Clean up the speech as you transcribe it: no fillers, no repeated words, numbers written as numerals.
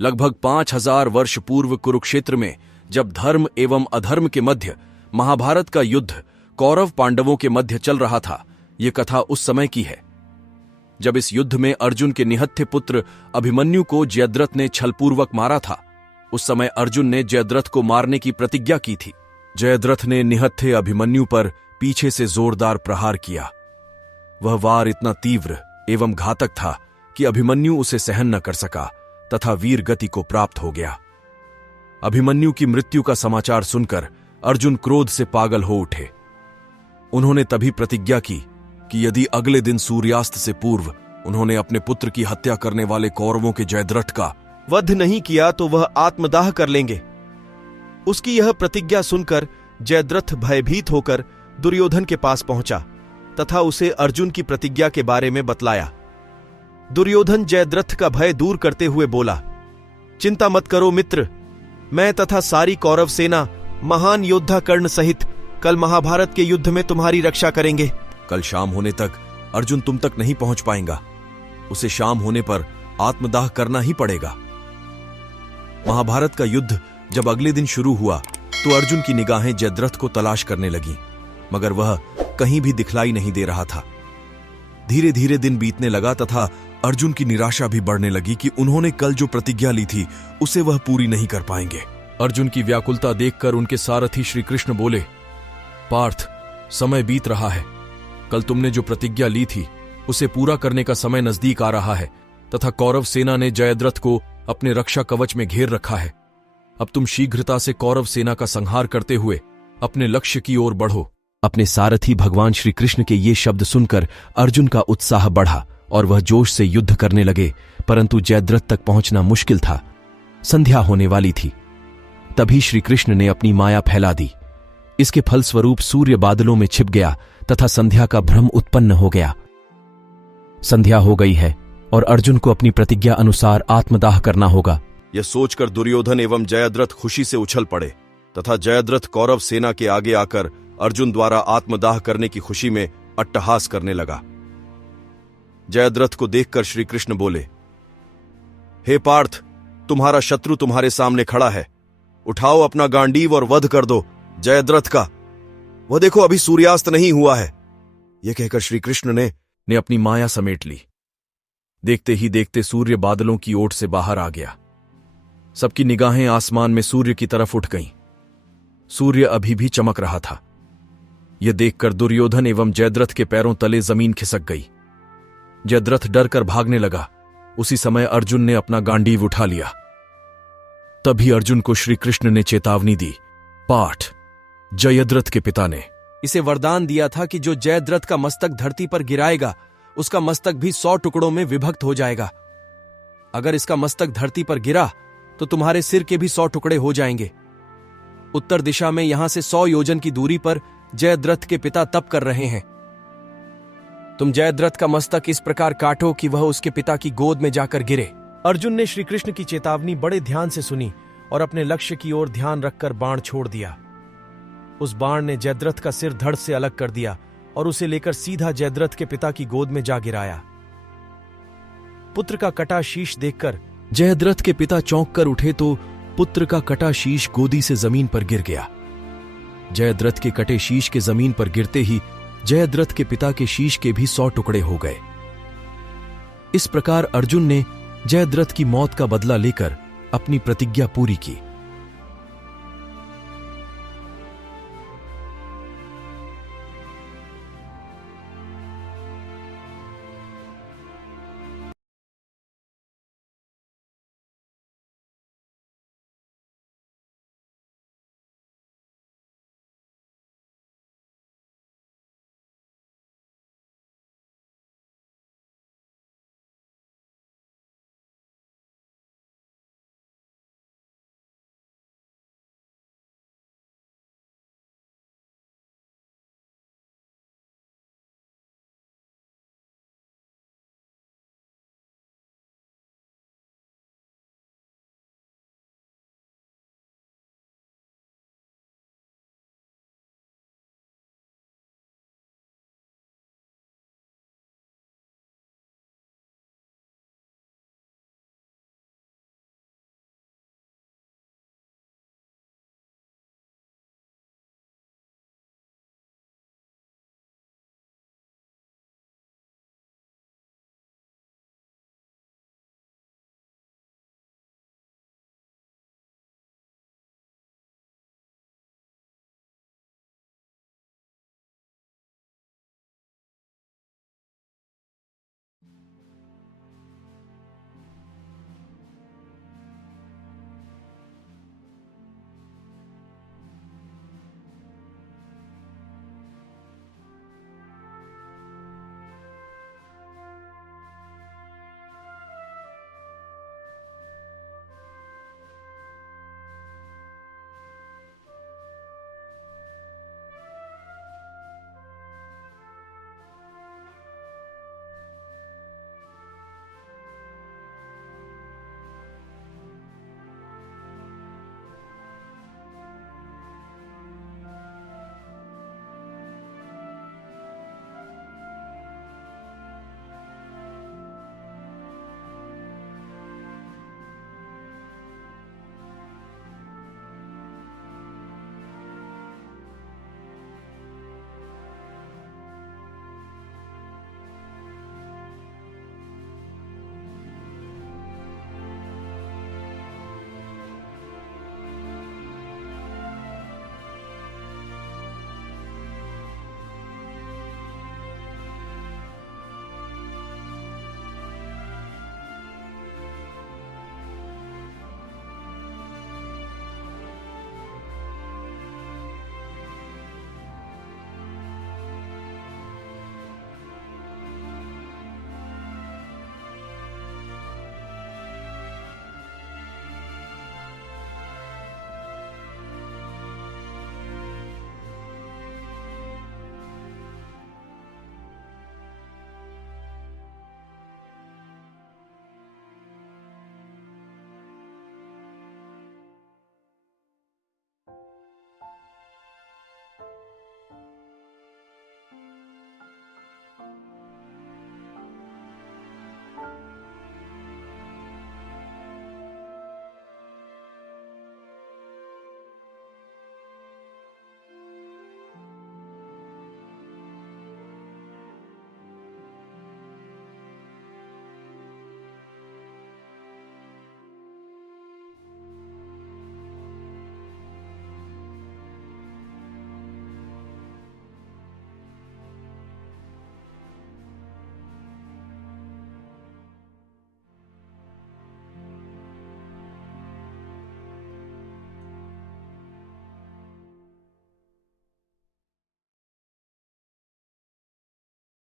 लगभग 5000 वर्ष पूर्व कुरुक्षेत्र में जब धर्म एवं अधर्म के मध्य महाभारत का युद्ध कौरव पांडवों के मध्य चल रहा था, ये कथा उस समय की है जब इस युद्ध में अर्जुन के निहत्थे पुत्र अभिमन्यु को जयद्रथ ने छलपूर्वक मारा था। उस समय अर्जुन ने जयद्रथ को मारने की प्रतिज्ञा की थी। जयद्रथ ने निहत्थे अभिमन्यु पर पीछे से जोरदार प्रहार किया। वह वार इतना तीव्र एवं घातक था कि अभिमन्यु उसे सहन न कर सका तथा वीर गति को प्राप्त हो गया। अभिमन्यु की मृत्यु का समाचार सुनकर अर्जुन क्रोध से पागल हो उठे। उन्होंने तभी प्रतिज्ञा की कि यदि अगले दिन सूर्यास्त से पूर्व उन्होंने अपने पुत्र की हत्या करने वाले कौरवों के जयद्रथ का वध नहीं किया तो वह आत्मदाह कर लेंगे। उसकी यह प्रतिज्ञा सुनकर जयद्रथ भयभीत होकर दुर्योधन के पास पहुंचा तथा उसे अर्जुन की प्रतिज्ञा के बारे में बतलाया। दुर्योधन जयद्रथ का भय दूर करते हुए बोला, चिंता मत करो मित्र, मैं तथा सारी कौरव सेना महान योद्धा कर्ण सहित कल महाभारत के युद्ध में तुम्हारी रक्षा करेंगे। कल शाम होने तक अर्जुन तुम तक नहीं पहुंच पाएगा। उसे शाम होने पर आत्मदाह करना ही पड़ेगा। महाभारत का युद्ध जब अगले दिन शुरू हुआ तो अर्जुन की निगाहें जयद्रथ को तलाश करने लगी, मगर वह कहीं भी दिखलाई नहीं दे रहा था। धीरे धीरे दिन बीतने लगा तथा अर्जुन की निराशा भी बढ़ने लगी कि उन्होंने कल जो प्रतिज्ञा ली थी उसे वह पूरी नहीं कर पाएंगे। अर्जुन की व्याकुलता देखकर उनके सारथी श्री कृष्ण बोले, पार्थ, समय बीत रहा है। कल तुमने जो प्रतिज्ञा ली थी उसे पूरा करने का समय नजदीक आ रहा है तथा कौरव सेना ने जयद्रथ को अपने रक्षा कवच में घेर रखा है। अब तुम शीघ्रता से कौरव सेना का संहार करते हुए अपने लक्ष्य की ओर बढ़ो। अपने सारथी भगवान श्री कृष्ण के ये शब्द सुनकर अर्जुन का उत्साह बढ़ा और वह जोश से युद्ध करने लगे, परंतु जयद्रथ तक पहुंचना मुश्किल था। संध्या होने वाली थी। तभी श्री कृष्ण ने अपनी माया फैला दी। इसके फलस्वरूप सूर्य बादलों में छिप गया तथा संध्या का भ्रम उत्पन्न हो गया। संध्या हो गई है और अर्जुन को अपनी प्रतिज्ञा अनुसार आत्मदाह करना होगा। यह सोचकर दुर्योधन एवं जयद्रथ खुशी से उछल पड़े तथा जयद्रथ कौरव सेना के आगे आकर अर्जुन द्वारा आत्मदाह करने की खुशी में अट्टहास करने लगा। जयद्रथ को देखकर श्री कृष्ण बोले, हे पार्थ, तुम्हारा शत्रु तुम्हारे सामने खड़ा है। उठाओ अपना गांडीव और वध कर दो जयद्रथ का। वह देखो अभी सूर्यास्त नहीं हुआ है। यह कहकर श्री कृष्ण ने अपनी माया समेट ली। देखते ही देखते सूर्य बादलों की ओट से बाहर आ गया। सबकी निगाहें आसमान में सूर्य की तरफ उठ गईं। सूर्य अभी भी चमक रहा था। यह देखकर दुर्योधन एवं जयद्रथ के पैरों तले जमीन खिसक गई। जयद्रथ डर कर भागने लगा। उसी समय अर्जुन ने अपना गांडीव उठा लिया। तभी अर्जुन को श्री कृष्ण ने चेतावनी दी, पाठ, जयद्रथ के पिता ने इसे वरदान दिया था कि जो जयद्रथ का मस्तक धरती पर गिराएगा उसका मस्तक भी 100 टुकड़ों में विभक्त हो जाएगा। अगर इसका मस्तक धरती पर गिरा तो तुम्हारे सिर के भी 100 टुकड़े हो जाएंगे। उत्तर दिशा में यहां से 100 योजन की दूरी पर जयद्रथ के पिता तप कर रहे हैं। तुम जयद्रथ का मस्तक इस प्रकार काटो कि वह उसके पिता की गोद में जाकर गिरे। अर्जुन ने श्री कृष्ण की चेतावनी बड़े ध्यान से सुनी और अपने लक्ष्य की ओर ध्यान रखकर बाण छोड़ दिया। उस बाण ने जयद्रथ का सिर धड़ से अलग कर दिया और उसे लेकर सीधा जयद्रथ के पिता की गोद में जा गिराया। पुत्र का कटा शीश देखकर जयद्रथ के पिता चौंक कर उठे तो पुत्र का कटा शीश गोदी से जमीन पर गिर गया। जयद्रथ के कटे शीश के जमीन पर गिरते ही जयद्रथ के पिता के शीश के भी 100 टुकड़े हो गए। इस प्रकार अर्जुन ने जयद्रथ की मौत का बदला लेकर अपनी प्रतिज्ञा पूरी की।